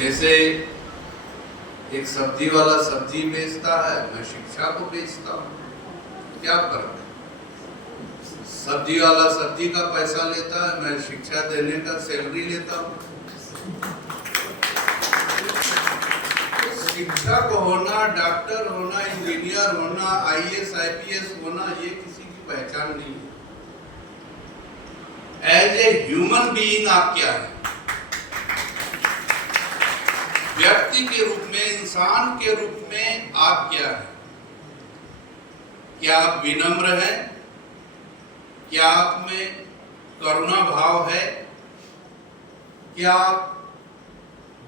जैसे एक सब्जी वाला सब्जी बेचता है, मैं शिक्षा को बेचता हूँ, क्या फर्क है? सब्जी वाला सब्जी का पैसा लेता है, मैं शिक्षा देने का सैलरी लेता हूँ। शिक्षक होना, डॉक्टर होना, इंजीनियर होना, आईएएस आईपीएस होना, ये किसी की पहचान नहीं है। एज ए ह्यूमन बीइंग आप क्या है? व्यक्ति के रूप में, इंसान के रूप में आप क्या है? क्या आप विनम्र हैं? क्या आप में करुणा भाव है? क्या आप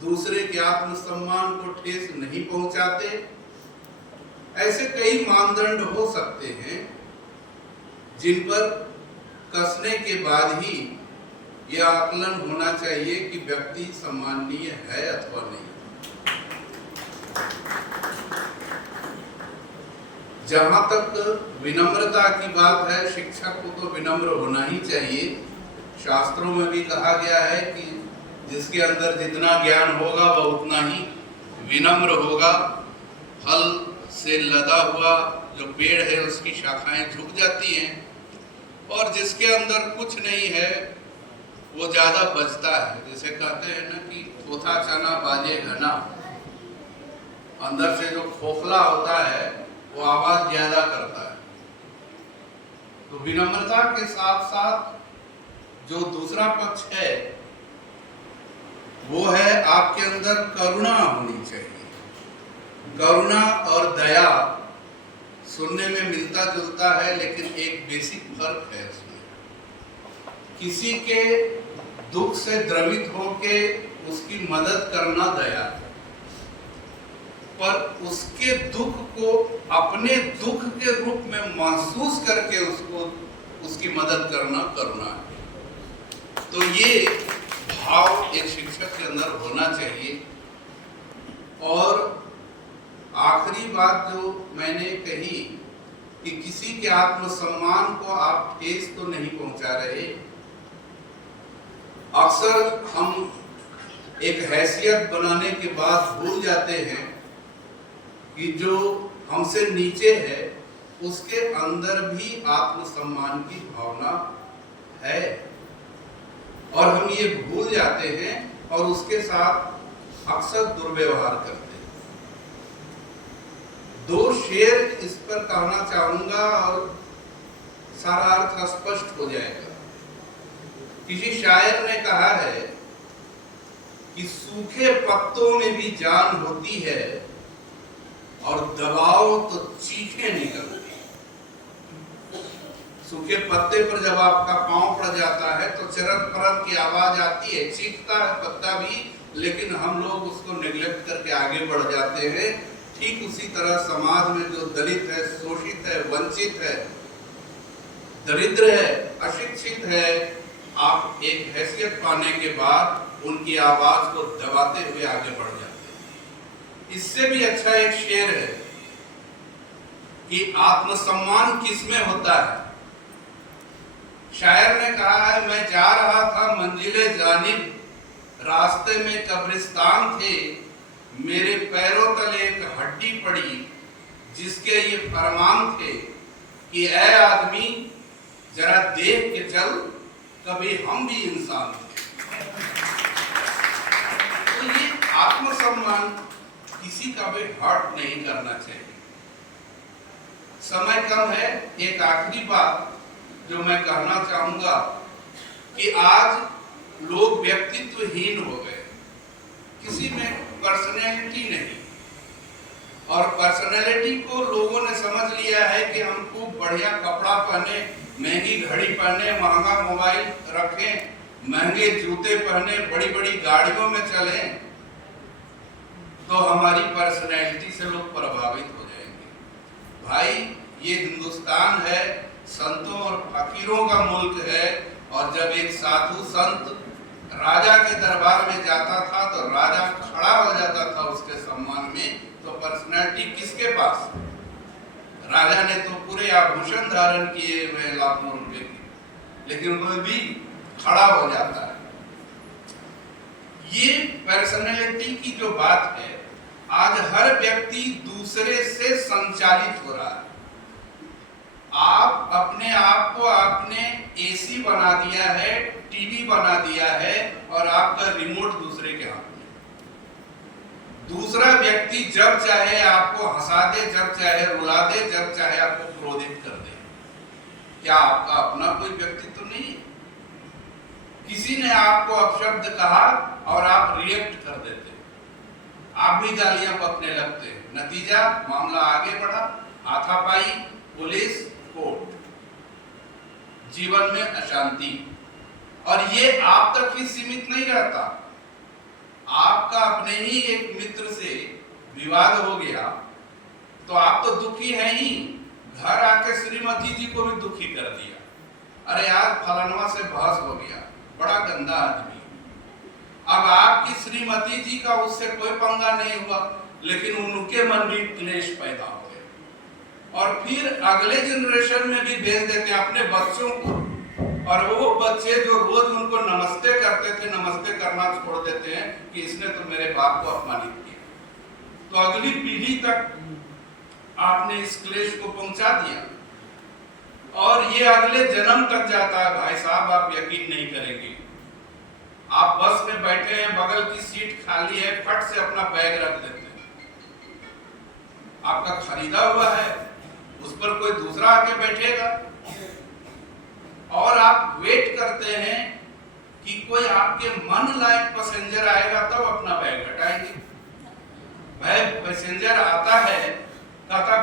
दूसरे के आत्मसम्मान को ठेस नहीं पहुंचाते? ऐसे कई मानदंड हो सकते हैं जिन पर कसने के बाद ही यह आकलन होना चाहिए कि व्यक्ति सम्माननीय है अथवा नहीं। जहां तक विनम्रता की बात है, शिक्षक को तो विनम्र होना ही चाहिए। शास्त्रों में भी कहा गया है कि जिसके अंदर जितना ज्ञान होगा वह उतना ही विनम्र होगा। फल से लदा हुआ जो पेड़ है उसकी शाखाएं झुक जाती हैं, और जिसके अंदर कुछ नहीं है वो ज्यादा बचता है। जैसे कहते हैं ना कि थोथा चना बाजे घना, अंदर से जो खोखला होता है वो आवाज ज्यादा करता है। तो विनम्रता के साथ साथ जो दूसरा पक्ष है वो है आपके अंदर करुणा होनी चाहिए। करुणा और दया सुनने में मिलता जुलता है, लेकिन एक बेसिक फर्क है उसमें। किसी के दुख से द्रवित होके उसकी मदद करना दया है, पर उसके दुख को अपने दुख के रूप में महसूस करके उसकी मदद करना करुणा है। तो ये भाव एक शिक्षक के अंदर होना चाहिए। और आखिरी बात जो मैंने कही कि किसी के आत्मसम्मान को आप ठेस तो नहीं पहुंचा रहे। अक्सर हम एक हैसियत बनाने के बाद भूल जाते हैं कि जो हमसे नीचे है उसके अंदर भी आत्मसम्मान की भावना है, और हम ये भूल जाते हैं और उसके साथ अक्सर दुर्व्यवहार करते हैं। दो शेर इस पर कहना चाहूंगा और सारा अर्थ स्पष्ट हो जाएगा। किसी शायर ने कहा है कि सूखे पत्तों में भी जान होती है और दबाओ तो चीखें निकलती। सूखे पत्ते पर जब आपका पांव पड़ जाता है तो चरक परक की आवाज आती है, चीखता है पत्ता भी, लेकिन हम लोग उसको नेग्लेक्ट करके आगे बढ़ जाते हैं। ठीक उसी तरह समाज में जो दलित है, शोषित है, वंचित है, दरिद्र है, अशिक्षित है, आप एक हैसियत पाने के बाद उनकी आवाज को दबाते हुए आगे बढ़ जाते हैं। इससे भी अच्छा एक शेर है कि आत्मसम्मान किसमें होता है। शायर ने कहा है, मैं जा रहा था मंजिले जानिब, रास्ते में कब्रिस्तान थे, मेरे पैरों तले एक हड्डी पड़ी जिसके ये फरमान थे कि ऐ आदमी जरा देख के चल, कभी हम भी इंसान थे। तो ये आत्मसम्मान किसी का भी हर्ट नहीं करना चाहिए। समय कम है, एक आखिरी बात जो मैं कहना चाहूंगा कि आज लोग व्यक्तित्वहीन हो गए, किसी में पर्सनैलिटी नहीं। और पर्सनैलिटी को लोगों ने समझ लिया है कि हम खूब बढ़िया कपड़ा पहने, महंगी घड़ी पहने, महंगा मोबाइल रखें, महंगे जूते पहने, बड़ी बड़ी गाड़ियों में चलें तो हमारी पर्सनैलिटी से लोग प्रभावित हो जाएंगे। भाई, ये हिंदुस्तान है, संतों और फकीरों का मुल्क है, और जब एक साधु संत राजा के दरबार में जाता था तो राजा खड़ा हो जाता था उसके सम्मान में, तो पर्सनैलिटी किसके पास? राजा ने तो पूरे आभूषण धारण किए हुए लाखों रुपए की, लेकिन वह भी खड़ा हो जाता है। ये पर्सनैलिटी की जो बात है, आज हर व्यक्ति दूसरे से संचालित हो रहा है। आप अपने आप को आपने एसी बना दिया है, टीवी बना दिया है और आपका रिमोट दूसरे के हाथ में। दूसरा व्यक्ति जब चाहे आपको हंसा दे, जब चाहे रुला दे, जब चाहे आपको क्रोधित कर दे। क्या आपका अपना कोई व्यक्तित्व नहीं है? किसी ने आपको अपशब्द कहा और आप रिएक्ट कर देते, आप भी गालियां बकने लगते। नतीजा, मामला आगे बढ़ा, हाथापाई, पुलिस, कोर्ट, जीवन में अशांति। और ये आप तक ही सीमित नहीं रहता। आपका अपने ही एक मित्र से विवाद हो गया तो आप तो दुखी हैं ही, घर आके श्रीमती जी को भी दुखी कर दिया। अरे यार, फलानवा से बहस हो गया, बड़ा गंदा आदमी। अब आपकी श्रीमती जी का उससे कोई पंगा नहीं हुआ, लेकिन उनके मन में क्लेश पैदा हो गया। और फिर अगले जनरेशन में भी भेज देते हैं अपने बच्चों को, और वो बच्चे जो रोज उनको नमस्ते करते थे, नमस्ते करना छोड़ देते हैं कि इसने तो मेरे बाप को अपमानित किया। तो अगली पीढ़ी तक आपने इस क्लेश को पहुंचा दिया और ये अगले जन्म तक जाता है। भाई साहब, आप यकीन नहीं करेंगे, आप बस में बैठे हैं, बगल की सीट खाली है, फट से अपना बैग रख देते हैं। आपका खरीदा हुआ है, उस पर कोई दूसरा आके बैठेगा और आप वेट करते हैं कि कोई आपके मन लायक पैसेंजर आएगा तब अपना बैग हटाएंगे। भाई पैसेंजर आता है, कहता